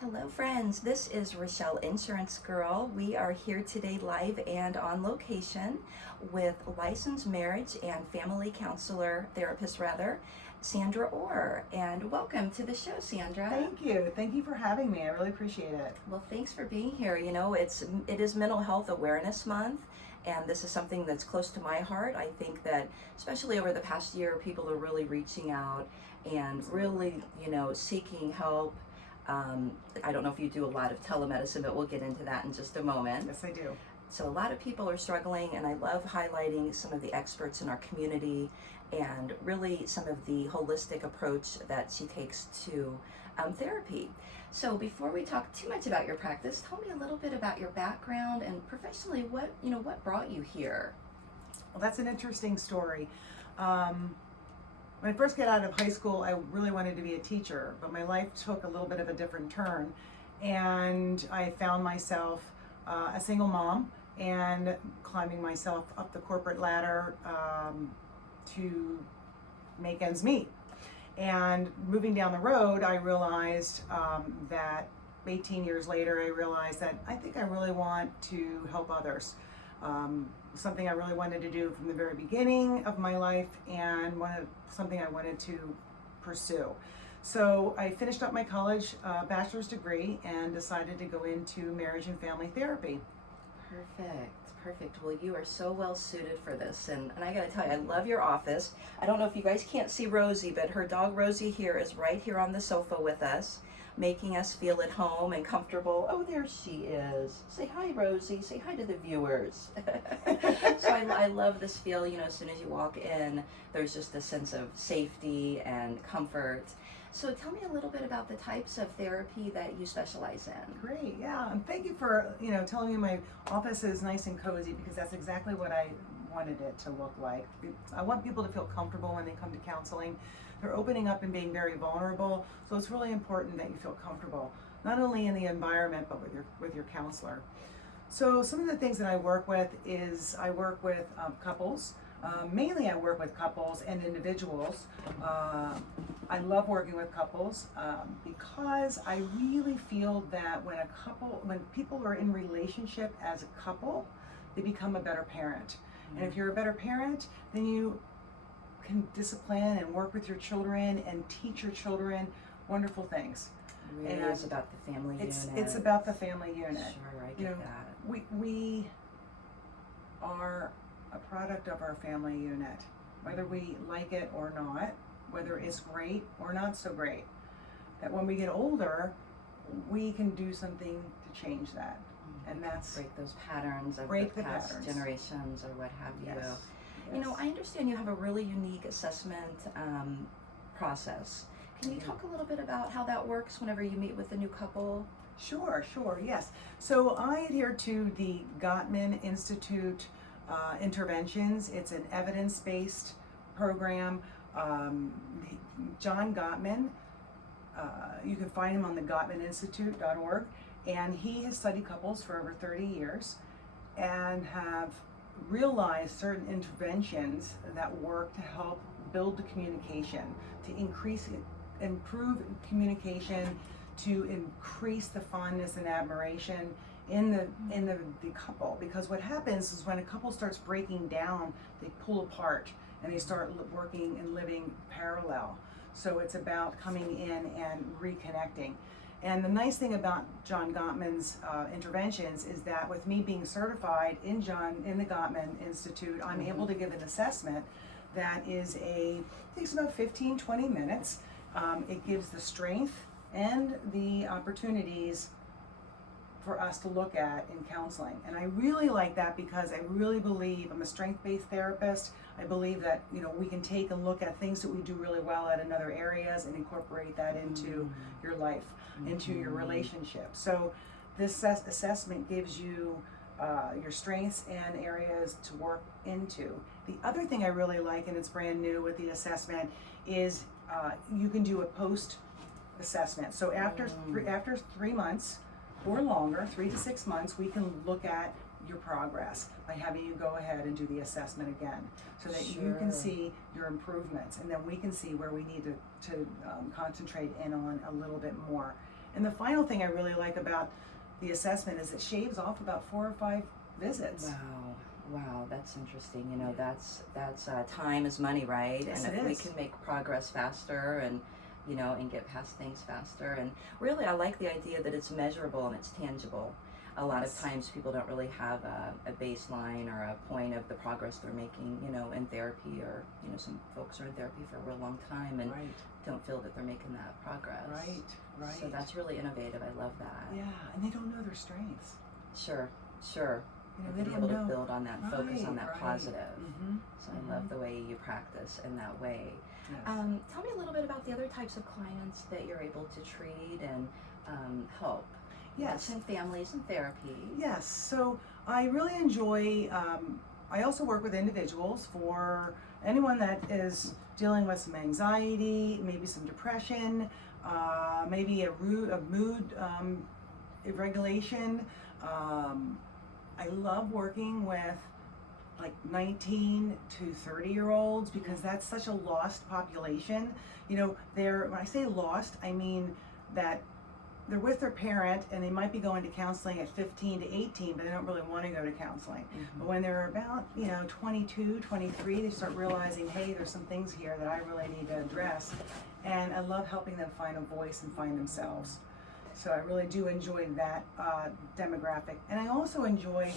Hello friends, this is Rochelle Insurance Girl. We are here today live and on location with licensed marriage and family therapist, Sandra Orr. And welcome to the show, Sandra. Thank you. Thank you for having me. I really appreciate it. Well, thanks for being here. You know, it is Mental Health Awareness Month, and this is something that's close to my heart. I think that especially over the past year, people are really reaching out and really, seeking help. I don't know if you do a lot of telemedicine, but we'll get into that in just a moment. Yes, I do. So a lot of people are struggling, and I love highlighting some of the experts in our community and really some of the holistic approach that she takes to therapy. So before we talk too much about your practice, tell me a little bit about your background and professionally what brought you here. Well, that's an interesting story. When I first got out of high school, I really wanted to be a teacher, but my life took a little bit of a different turn, and I found myself a single mom and climbing myself up the corporate ladder to make ends meet. And moving down the road, I realized that 18 years later, I realized that I think I really want to help others. Something I really wanted to do from the very beginning of my life, and something I wanted to pursue. So I finished up my college bachelor's degree and decided to go into marriage and family therapy. Perfect. Well, you are so well suited for this, and I gotta tell you, I love your office. I don't know if you guys can't see Rosie, but her dog Rosie here is right here on the sofa with us, making us feel at home and comfortable. Oh, there she is. Say hi, Rosie. Say hi to the viewers. So I love this feel, as soon as you walk in, there's just a sense of safety and comfort. So tell me a little bit about the types of therapy that you specialize in. Great, yeah, and thank you for telling me my office is nice and cozy, because that's exactly what I wanted it to look like. I want people to feel comfortable when they come to counseling. They're opening up and being very vulnerable, so it's really important that you feel comfortable, not only in the environment but with your counselor. So some of the things that I work with is I work with couples. Mainly I work with couples and individuals. I love working with couples because I really feel that when people are in relationship as a couple, they become a better parent. And if you're a better parent, then you can discipline and work with your children and teach your children wonderful things. It really is about the family unit. It's about the family unit. Sure, I get that. We are a product of our family unit, whether we like it or not, whether it's great or not so great. That when we get older, we can do something to change that. And that's break those patterns of the past generations or what have you. Yes. I understand you have a really unique assessment process. Can you talk a little bit about how that works whenever you meet with a new couple? Sure, yes. So I adhere to the Gottman Institute interventions. It's an evidence-based program. John Gottman, you can find him on the gottmaninstitute.org, and he has studied couples for over 30 years and have realized certain interventions that work to help build the communication, to improve communication, to increase the fondness and admiration in the couple. Because what happens is when a couple starts breaking down, they pull apart and they start working and living parallel. So it's about coming in and reconnecting. And the nice thing about John Gottman's interventions is that with me being certified in the Gottman Institute, I'm able to give an assessment that takes about 15-20 minutes. It gives the strength and the opportunities for us to look at in counseling. And I really like that because I really believe, I'm a strength-based therapist, I believe that we can take and look at things that we do really well at in other areas and incorporate that into your life, into your relationship. So this assessment gives you your strengths and areas to work into. The other thing I really like, and it's brand new with the assessment, is you can do a post assessment. So after 3 months or longer, 3 to 6 months, we can look at your progress by having you go ahead and do the assessment again, so that you can see your improvements, and then we can see where we need to concentrate in on a little bit more. And the final thing I really like about the assessment is it shaves off about 4 or 5 visits. Wow, that's interesting. You know, that's time is money, right? Yes, and it if we is. can make progress faster and and get past things faster, and really, I like the idea that it's measurable and it's tangible. A lot of times, people don't really have a baseline or a point of the progress they're making, in therapy, or some folks are in therapy for a real long time and Right. don't feel that they're making that progress. Right. So that's really innovative. I love that. Yeah, and they don't know their strengths. Sure. They Be don't able know. to build on that, focus on that Right. positive. Mm-hmm. So I love the way you practice in that way. Yes. Tell me a little bit about the other types of clients that you're able to treat and help. Yes. And families and therapy. Yes, so I really enjoy, I also work with individuals for anyone that is dealing with some anxiety, maybe some depression, maybe a mood irregulation. I love working with like 19 to 30-year-olds because that's such a lost population. When I say lost, I mean that they're with their parent and they might be going to counseling at 15 to 18, but they don't really want to go to counseling. But when they're about 22, 23, they start realizing, hey, there's some things here that I really need to address, and I love helping them find a voice and find themselves. So I really do enjoy that demographic, and I also enjoy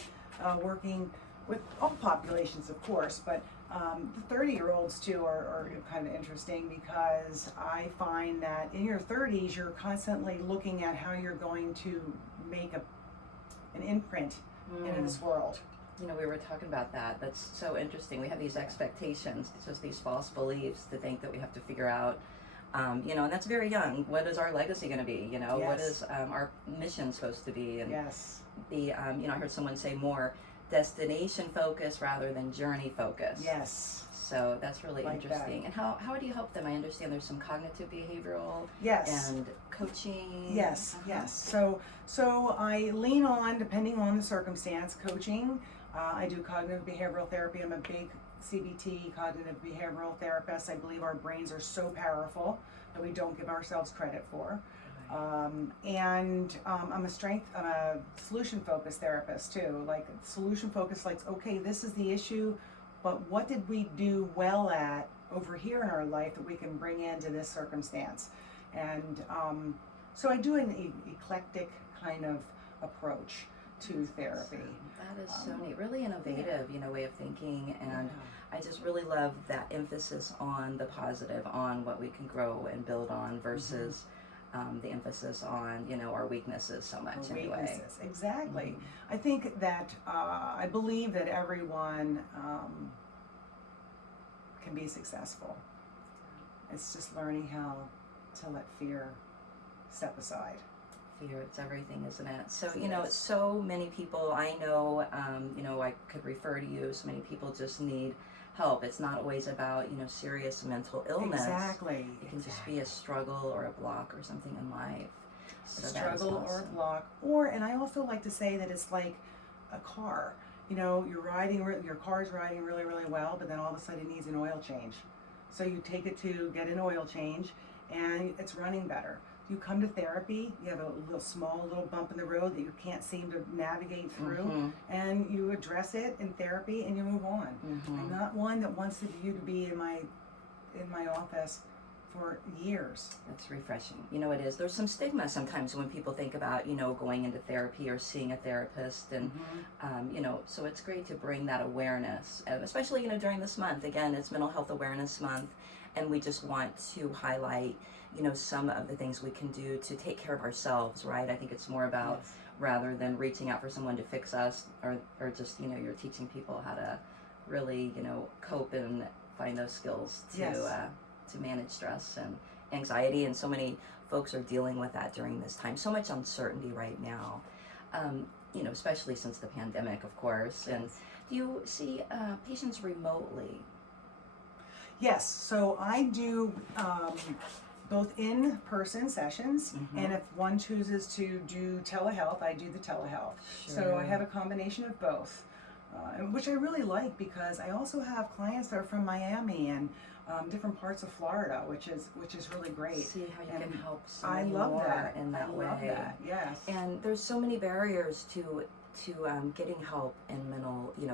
working with all populations, of course, but the 30-year-olds too are kind of interesting because I find that in your 30s, you're constantly looking at how you're going to make an imprint into this world. We were talking about that. That's so interesting. We have these expectations, it's just these false beliefs to think that we have to figure out, and that's very young. What is our legacy going to be? What is our mission supposed to be? And Yes. I heard someone say more destination focus rather than journey focus. Yes. So that's really Like interesting. that. And how do you help them? I understand there's some cognitive behavioral Yes. and coaching. Yes. So I lean on, depending on the circumstance, coaching. I do cognitive behavioral therapy. I'm a big CBT, cognitive behavioral therapist. I believe our brains are so powerful that we don't give ourselves credit for. I'm a solution focused therapist too. Like solution focused, like, okay, this is the issue, but what did we do well at over here in our life that we can bring into this circumstance? And so I do an eclectic kind of approach to therapy. That is so neat, really innovative, way of thinking, and I just really love that emphasis on the positive, on what we can grow and build on versus the emphasis on our weaknesses so much anyway. Exactly. I think that I believe that everyone can be successful. It's just learning how to let fear step aside. Fear, it's everything, isn't it? So so many people I know, I could refer to you. So many people just need help. It's not always about serious mental illness. Exactly. It can just be a struggle or a block or something in life. So a struggle or a block, and I also like to say that it's like a car. Your car's riding really, really well, but then all of a sudden it needs an oil change. So you take it to get an oil change, and it's running better. You come to therapy, you have a small bump in the road that you can't seem to navigate through, and you address it in therapy and you move on. I'm not one that wants you to be in my office for years. That's refreshing. It is. There's some stigma sometimes when people think about, going into therapy or seeing a therapist, and so it's great to bring that awareness, especially during this month. Again, it's Mental Health Awareness Month, and we just want to highlight some of the things we can do to take care of ourselves, right? I think it's more about rather than reaching out for someone to fix us, or just you're teaching people how to really cope and find those skills to manage stress and anxiety. And so many folks are dealing with that during this time. So much uncertainty right now, especially since the pandemic, of course. And do you see patients remotely? Yes. So I do both in-person sessions, and if one chooses to do telehealth, I do the telehealth. So I have a combination of both, which I really like because I also have clients that are from Miami and different parts of Florida, which is really great. See how you And can help so I many love more that. in that I way. love that. Yes. And there's so many barriers to getting help in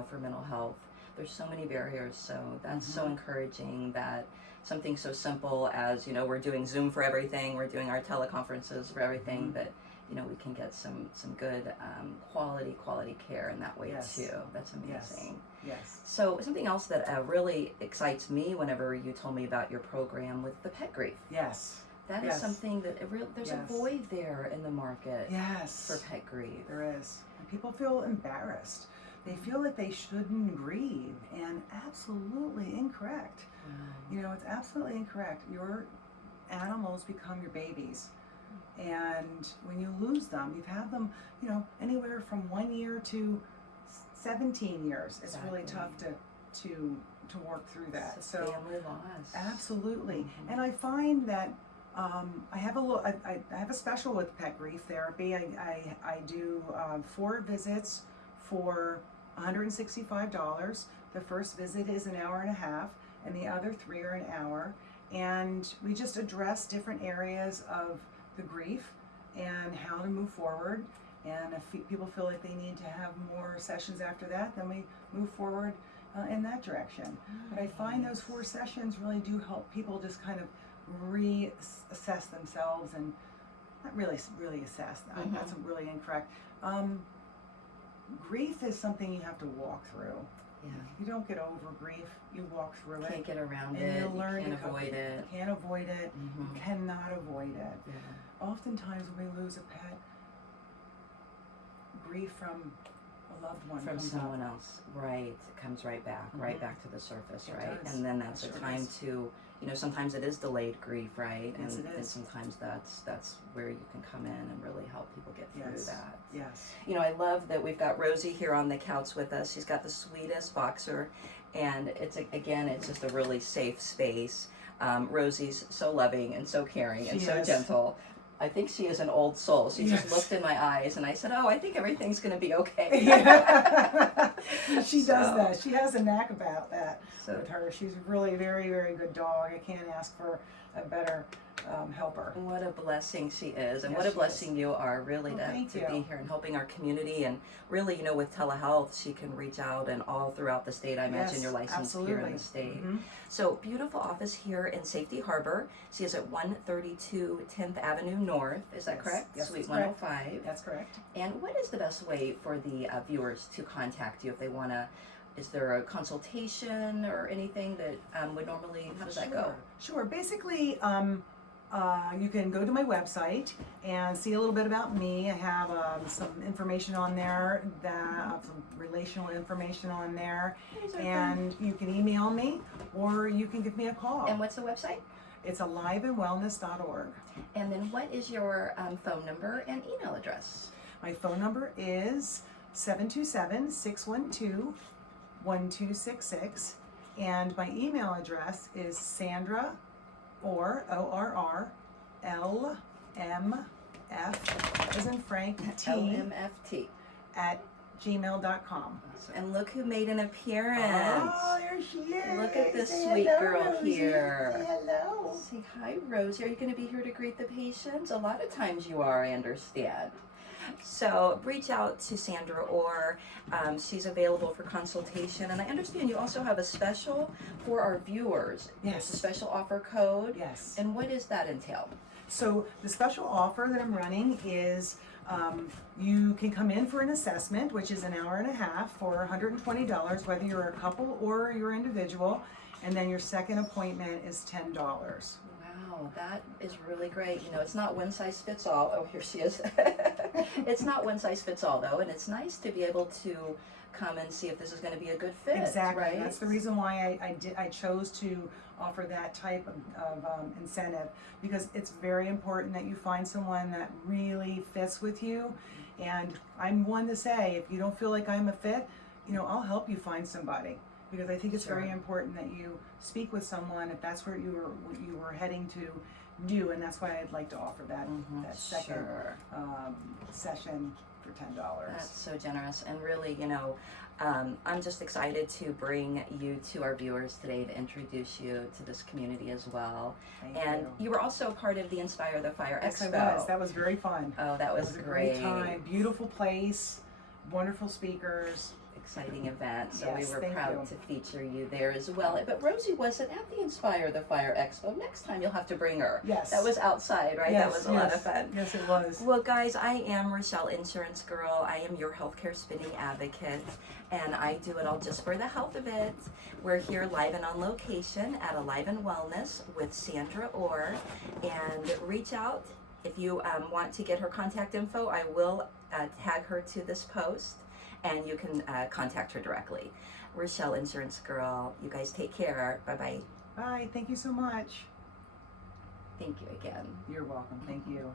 for mental health. There's so many barriers, so that's so encouraging that something so simple as, we're doing Zoom for everything, we're doing our teleconferences for everything, that, we can get some good quality care in that way too. That's amazing. Yes. So something else that really excites me whenever you told me about your program with the pet grief. Yes. That is something that there's a void there in the market for pet grief. There is. And people feel embarrassed. They feel that they shouldn't grieve, and absolutely incorrect. It's absolutely incorrect. Your animals become your babies. And when you lose them, you've had them, anywhere from 1 year to 17 years. It's really tough to work through that. It's a family loss. Absolutely. And I find that I have a special with pet grief therapy. I do 4 visits for $165. The first visit is an hour and a half, and the other 3 are an hour. And we just address different areas of the grief and how to move forward. And if people feel like they need to have more sessions after that, then we move forward in that direction. But I find those 4 sessions really do help people just kind of reassess themselves, and not really assess. That's really incorrect. Grief is something you have to walk through. Yeah. You don't get over grief. You walk through it. Can't get around and it. You learn can't to avoid it. Can't avoid it. You cannot avoid it. Yeah. Oftentimes when we lose a pet, grief from a loved one From comes someone up. else, right? It comes right back to the surface, It right? does. And then that's It a sure time does. to, sometimes it is delayed grief, right? Yes, and, it and is. sometimes that's where you can come in and really help people get through Yes. that. Yes. I love that we've got Rosie here on the couch with us. She's got the sweetest boxer, and it's just a really safe space. Rosie's so loving and so caring and She so is. gentle. I think she is an old soul. She just Yes. looked in my eyes, and I said, "Oh, I think everything's going to be okay." She does that. She has a knack about that So- with her. She's a really very, very good dog. I can't ask for a better helper. What a blessing she is, and Yes, what a she blessing you are, really, Well, thank to you. be here and helping our community. And really, with telehealth, she can reach out and all throughout the state. I imagine Yes, you're licensed here in absolutely. the state. Mhm. So, beautiful office here in Safety Harbor. She is at 132 10th Avenue North. Is that Yes. correct? Yes, Suite that's correct. 105. That's correct. And what is the best way for the viewers to contact you if they want to? Is there a consultation or anything that would normally? How does that go? Sure. Basically, you can go to my website and see a little bit about me. I have some information on there, some relational information on there, and you can email me or you can give me a call. And what's the website? It's aliveandwellness.org. And then what is your phone number and email address? My phone number is 727-612-1266, and my email address is Sandra Orr, O-R-R, L-M-F, as in Frank, T, LMFT. at gmail.com. And look who made an appearance. Oh, there she is. Look at this Say sweet hello, girl Rosie. here. Say hello. Say hi, Rosie. Are you going to be here to greet the patients? A lot of times you are, I understand. So reach out to Sandra Orr. She's available for consultation. And I understand you also have a special for our viewers. Yes. There's a special offer code. Yes. And what does that entail? So the special offer that I'm running is you can come in for an assessment, which is an hour and a half for $120, whether you're a couple or you're individual, and then your second appointment is $10. Wow, that is really great. It's not one size fits all. Oh, here she is. It's not one size fits all, though, and it's nice to be able to come and see if this is going to be a good fit. Exactly. Right? That's the reason why I chose to offer that type of incentive, because it's very important that you find someone that really fits with you. And I'm one to say, if you don't feel like I'm a fit, I'll help you find somebody, because I think it's Sure. very important that you speak with someone if that's where you were heading to do, and that's why I'd like to offer that that second Sure. session for $10. That's so generous, and really, I'm just excited to bring you to our viewers today to introduce you to this community as well. Thank And you were also part of the Inspire the Fire Yes, Expo. I was. That was very fun. Oh, that It was was a great. great time. Beautiful place, wonderful speakers. Exciting event, so Yes, we were thank proud you. to feature you there as well. But Rosie wasn't at the Inspire the Fire Expo. Next time you'll have to bring her. Yes. That was outside, right? Yes, That was a lot of fun. Yes, it was. Well, guys, I am Rochelle Insurance Girl. I am your healthcare spinning advocate, and I do it all just for the health of it. We're here live and on location at Alive and Wellness with Sandra Orr, and reach out if you want to get her contact info. I will tag her to this post, and you can contact her directly. Rochelle Insurance Girl, you guys take care. Bye-bye. Bye. Thank you so much. Thank you again. You're welcome. Thank you.